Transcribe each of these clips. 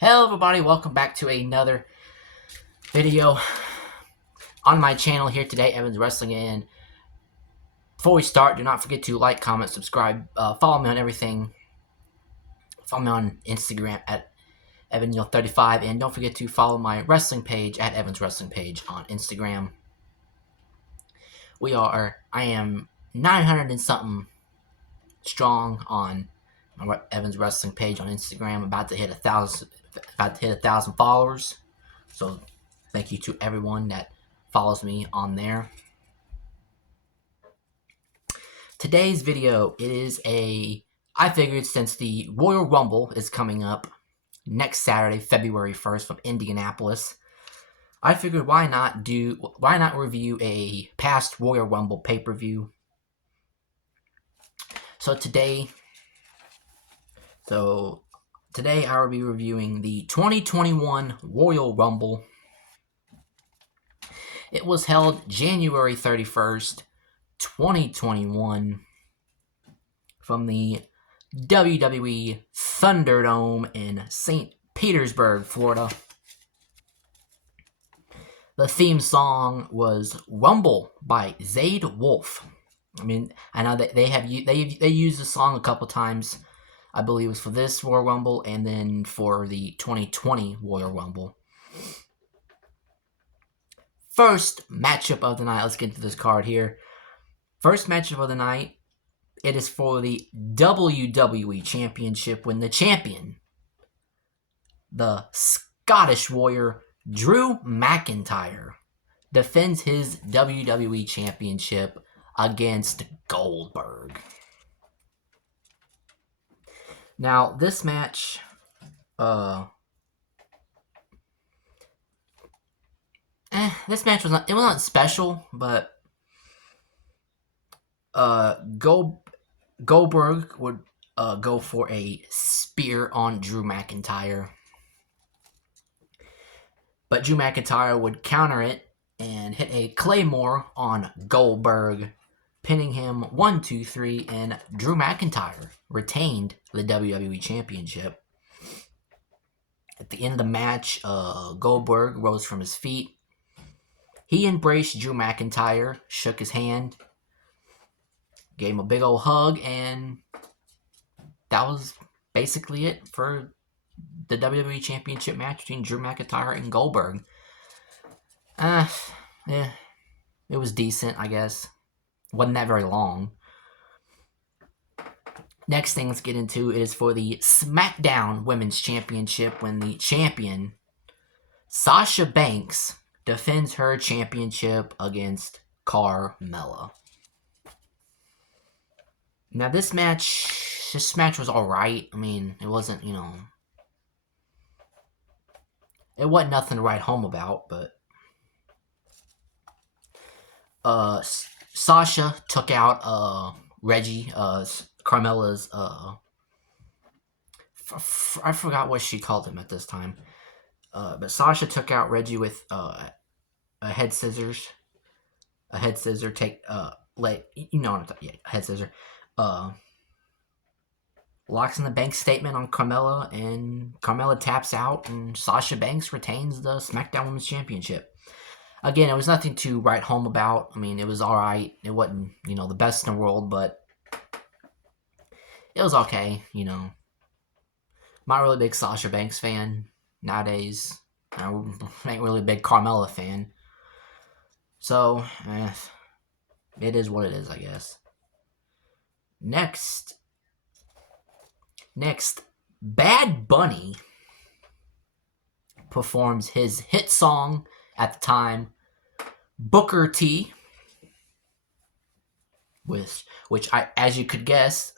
Hello everybody, welcome back to another video on my channel here today, Evans Wrestling. And before we start, do not forget to like, comment, subscribe, follow me on everything. Follow me on Instagram at EvanNeil35, and don't forget to follow my wrestling page at Evans Wrestling Page on Instagram. I am 900 and something strong on my Evans Wrestling Page on Instagram, about to hit 1,000 followers. So thank you to everyone that follows me on there. Today's video, I figured since the Royal Rumble is coming up next Saturday, February 1st from Indianapolis, I figured why not review a past Royal Rumble pay-per-view. So today I will be reviewing the 2021 Royal Rumble. It was held January 31st, 2021 from the WWE Thunderdome in St. Petersburg, Florida. The theme song was Rumble by Zayd Wolf. I know that they used the song a couple times. I believe it was for this Royal Rumble and then for the 2020 Royal Rumble. First matchup of the night. Let's get into this card here. First matchup of the night. It is for the WWE Championship when the champion, the Scottish Warrior Drew McIntyre, defends his WWE Championship against Goldberg. Now, this match, this match was not special, but Goldberg would go for a spear on Drew McIntyre, but Drew McIntyre would counter it and hit a Claymore on Goldberg, pinning him 1, 2, 3, and Drew McIntyre retained the WWE Championship. At the end of the match, Goldberg rose from his feet. He embraced Drew McIntyre, shook his hand, gave him a big old hug, and that was basically it for the WWE Championship match between Drew McIntyre and Goldberg. It was decent, I guess. Wasn't that very long. Next thing let's get into is for the SmackDown Women's Championship when the champion, Sasha Banks, defends her championship against Carmella. Now this match was alright. It wasn't, it wasn't nothing to write home about, but Sasha took out Reggie, Carmella's, I forgot what she called him at this time. But Sasha took out Reggie with a head scissors. A head scissor head scissor. Locks in the bank statement on Carmella, and Carmella taps out, and Sasha Banks retains the SmackDown Women's Championship. Again, it was nothing to write home about. It was alright. It wasn't, the best in the world, but it was okay, Not really a big Sasha Banks fan nowadays. I ain't really a big Carmella fan. So, it is what it is, I guess. Next, Bad Bunny performs his hit song at the time, Booker T, which as you could guess,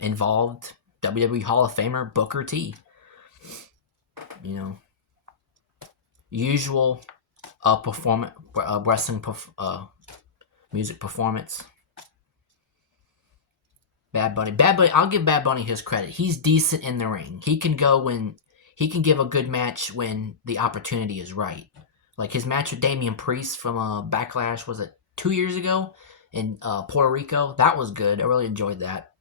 involved WWE Hall of Famer Booker T. Usual wrestling music performance. Bad Bunny, I'll give Bad Bunny his credit. He's decent in the ring. He can give a good match when the opportunity is right. Like his match with Damian Priest from Backlash, was it 2 years ago in Puerto Rico? That was good. I really enjoyed that.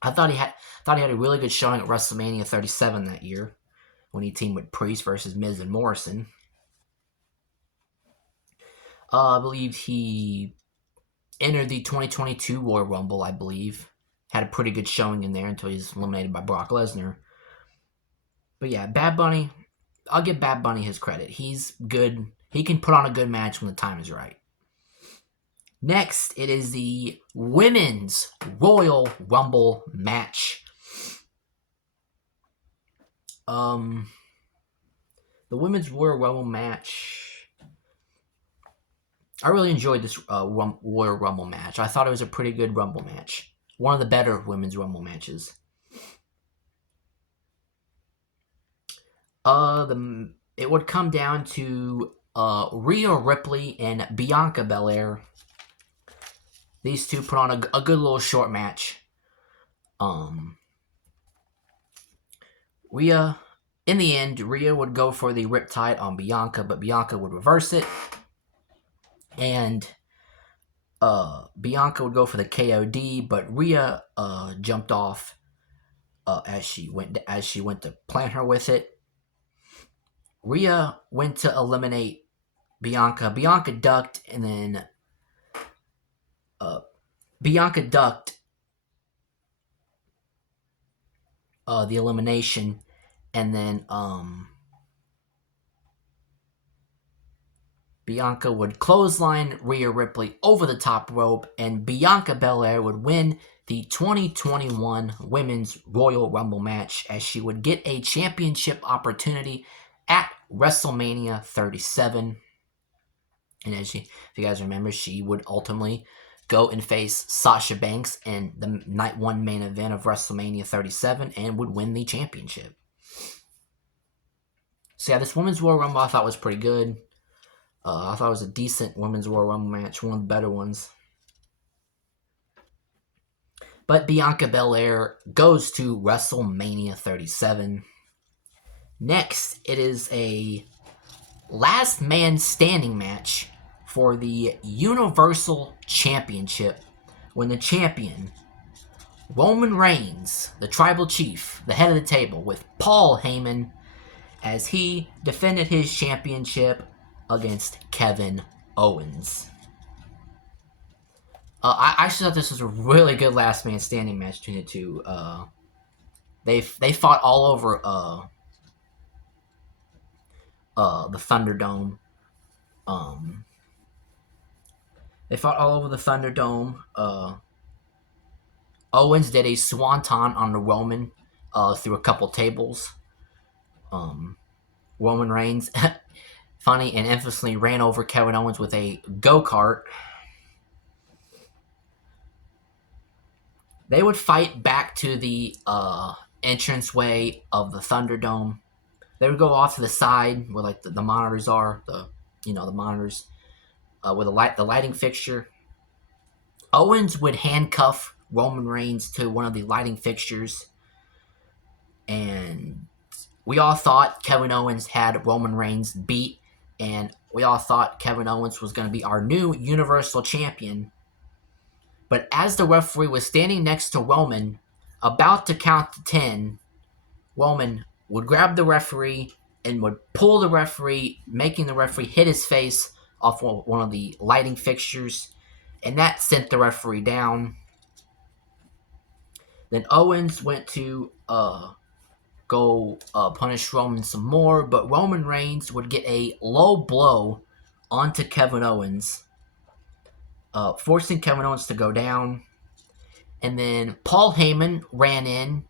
I thought he had a really good showing at WrestleMania 37 that year. when he teamed with Priest versus Miz and Morrison. I believe he entered the 2022 Royal Rumble, I believe. Had a pretty good showing in there until he was eliminated by Brock Lesnar. But yeah, Bad Bunny, I'll give Bad Bunny his credit. He's good. He can put on a good match when the time is right. Next, it is the Women's Royal Rumble match. The Women's Royal Rumble match, I really enjoyed this Royal Rumble match. I thought it was a pretty good Rumble match. One of the better Women's Rumble matches. It would come down to Rhea Ripley and Bianca Belair. These two put on a good little short match. Rhea, in the end, Rhea would go for the Riptide on Bianca, but Bianca would reverse it. And Bianca would go for the KOD, but Rhea jumped off as she went to plant her with it. Rhea went to eliminate Bianca. Bianca ducked, and then Bianca ducked the elimination, and then Bianca would clothesline Rhea Ripley over the top rope, and Bianca Belair would win the 2021 Women's Royal Rumble match, as she would get a championship opportunity at WrestleMania 37. And if you guys remember, she would ultimately go and face Sasha Banks in the night one main event of WrestleMania 37 and would win the championship. So yeah, this Women's Royal Rumble I thought was pretty good. I thought it was a decent Women's Royal Rumble match, one of the better ones. But Bianca Belair goes to WrestleMania 37. Next, it is a last man standing match for the Universal Championship, when the champion, Roman Reigns, the Tribal Chief, the head of the table, with Paul Heyman, as he defended his championship against Kevin Owens. I actually thought this was a really good last man standing match between the two. They fought all over the Thunderdome. They fought all over the Thunderdome. Owens did a swanton on the Roman through a couple tables. Roman Reigns, funny and infamously, ran over Kevin Owens with a go-kart. They would fight back to the entranceway of the Thunderdome. They would go off to the side where like the monitors are, the monitors with the lighting fixture. Owens would handcuff Roman Reigns to one of the lighting fixtures, and we all thought Kevin Owens had Roman Reigns beat, and we all thought Kevin Owens was going to be our new Universal Champion. But as the referee was standing next to Roman, about to count to 10, Roman would grab the referee and would pull the referee, making the referee hit his face off one of the lighting fixtures, and that sent the referee down. Then Owens went to go punish Roman some more, but Roman Reigns would get a low blow onto Kevin Owens, forcing Kevin Owens to go down. And then Paul Heyman ran in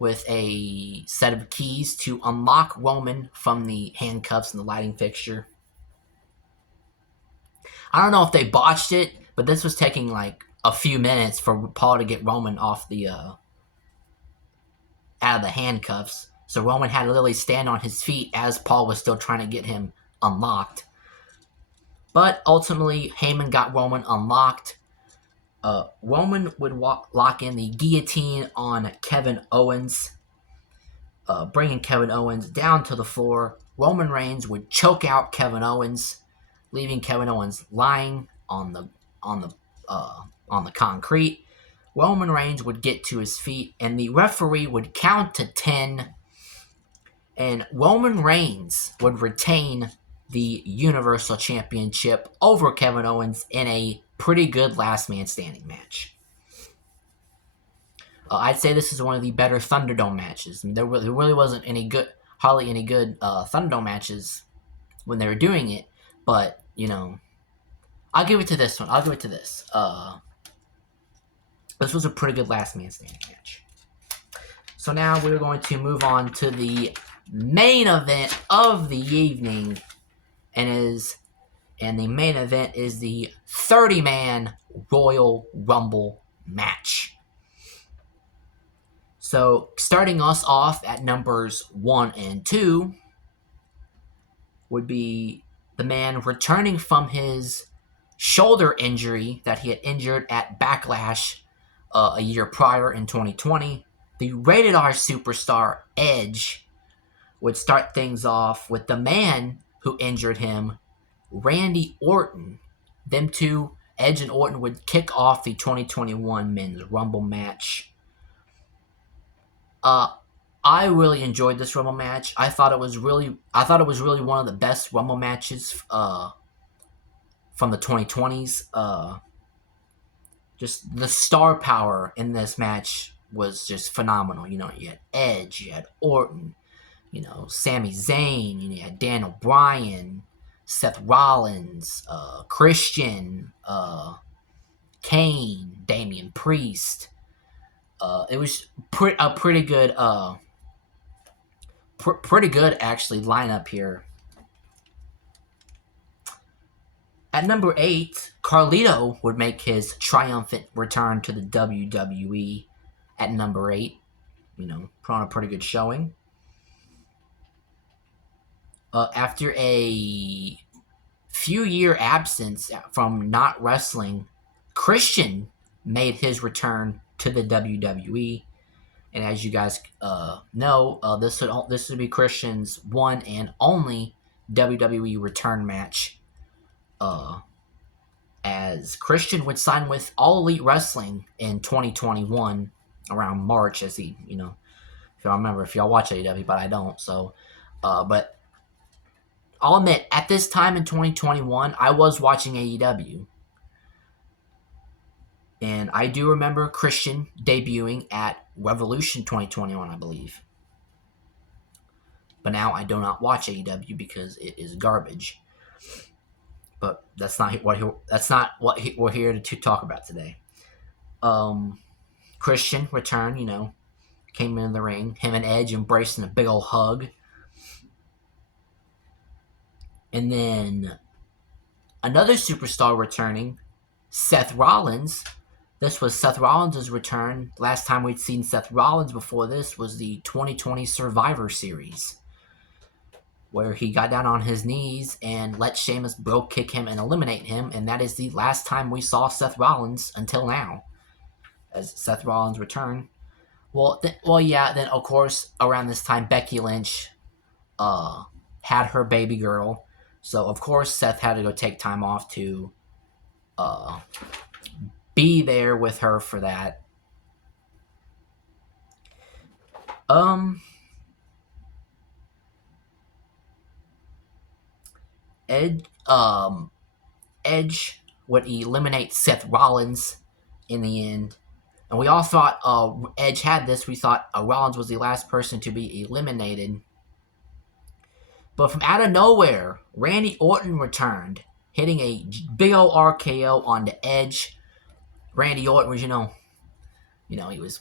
with a set of keys to unlock Roman from the handcuffs and the lighting fixture. I don't know if they botched it, but this was taking like a few minutes for Paul to get Roman off the out of the handcuffs. So Roman had to literally stand on his feet as Paul was still trying to get him unlocked. But ultimately, Heyman got Roman unlocked. Roman would lock in the guillotine on Kevin Owens, bringing Kevin Owens down to the floor. Roman Reigns would choke out Kevin Owens, leaving Kevin Owens lying on the concrete. Roman Reigns would get to his feet, and the referee would count to 10, And Roman Reigns would retain the Universal Championship over Kevin Owens in a pretty good last man standing match. I'd say this is one of the better Thunderdome matches. I mean, there really wasn't hardly any good Thunderdome matches when they were doing it, but I'll give it to this one. I'll give it to this. This was a pretty good last man standing match. So now we're going to move on to the main event of the evening, and the main event is the 30-man Royal Rumble match. So starting us off at numbers 1 and 2 would be the man returning from his shoulder injury that he had injured at Backlash a year prior in 2020. The Rated R superstar Edge would start things off with the man who injured him, Randy Orton. Them two, Edge and Orton, would kick off the 2021 Men's Rumble match. I really enjoyed this Rumble match. I thought it was really one of the best Rumble matches from the 2020s. Just the star power in this match was just phenomenal. You had Edge, you had Orton, Sami Zayn, you had Daniel Bryan, Seth Rollins, Christian, Kane, Damian Priest. It was a pretty good, actually lineup here. At number 8, Carlito would make his triumphant return to the WWE at number 8. Put on a pretty good showing. After a few-year absence from not wrestling, Christian made his return to the WWE. And as you guys know, this would be Christian's one and only WWE return match. As Christian would sign with All Elite Wrestling in 2021 around March, as he, if y'all remember, if y'all watch AEW, but I don't. So, but I'll admit, at this time in 2021, I was watching AEW. And I do remember Christian debuting at Revolution 2021, I believe. But now I do not watch AEW because it is garbage. But that's not what we're here to talk about today. Christian returned, came in the ring. Him and Edge embracing a big old hug. And then another superstar returning, Seth Rollins. This was Seth Rollins' return. Last time we'd seen Seth Rollins before this was the 2020 Survivor Series, where he got down on his knees and let Sheamus broke kick him and eliminate him, and that is the last time we saw Seth Rollins until now, as Seth Rollins' return. Then of course around this time Becky Lynch had her baby girl, so of course Seth had to go take time off to be there with her for that. Edge would eliminate Seth Rollins in the end. And we all thought Edge had this. We thought Rollins was the last person to be eliminated. But from out of nowhere, Randy Orton returned, hitting a big old RKO on the Edge. Randy Orton was, he was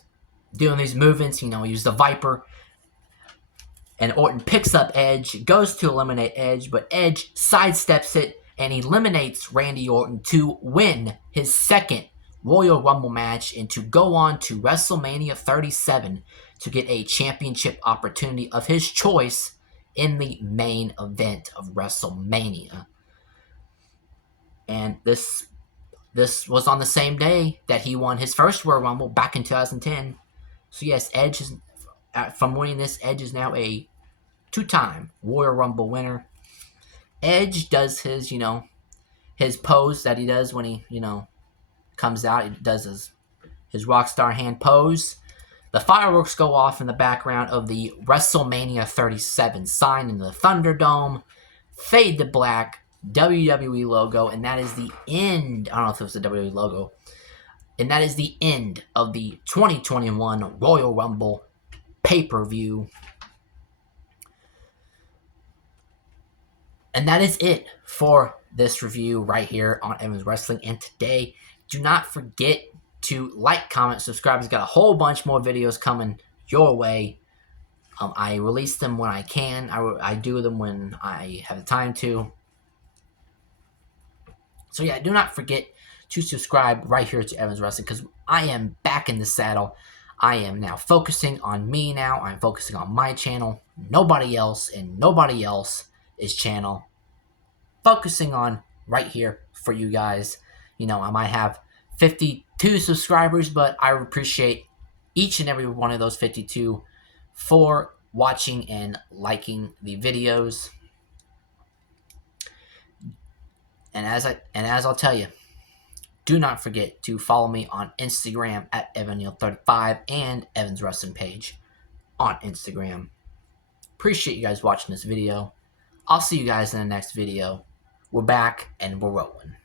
doing these movements. He was the Viper. And Orton picks up Edge, goes to eliminate Edge, but Edge sidesteps it and eliminates Randy Orton to win his second Royal Rumble match and to go on to WrestleMania 37 to get a championship opportunity of his choice in the main event of WrestleMania. And this was on the same day that he won his first Royal Rumble back in 2010. So yes, Edge is, from winning this, Edge is now a two-time Royal Rumble winner. Edge does his, his pose that he does when he, comes out. He does his rock star hand pose. The fireworks go off in the background of the WrestleMania 37 sign in the Thunderdome. Fade to black, WWE logo, and that is the end. I don't know if it was the WWE logo. And that is the end of the 2021 Royal Rumble pay-per-view. And that is it for this review right here on Evans Wrestling. And today, do not forget to like, comment, subscribe. He's got a whole bunch more videos coming your way. I release them when I can. I do them when I have the time to. So yeah, do not forget to subscribe right here to Evans Wrestling, because I am back in the saddle. I am now focusing on me now. I'm focusing on my channel. Nobody else and nobody else's channel. Focusing on right here for you guys. You know, I might have 52 subscribers, but I appreciate each and every one of those 52 for watching and liking the videos. And as I'll tell you, do not forget to follow me on Instagram at EvanNeil35 and Evan's Wrestling page on Instagram. Appreciate you guys watching this video. I'll see you guys in the next video. We're back and we're rolling.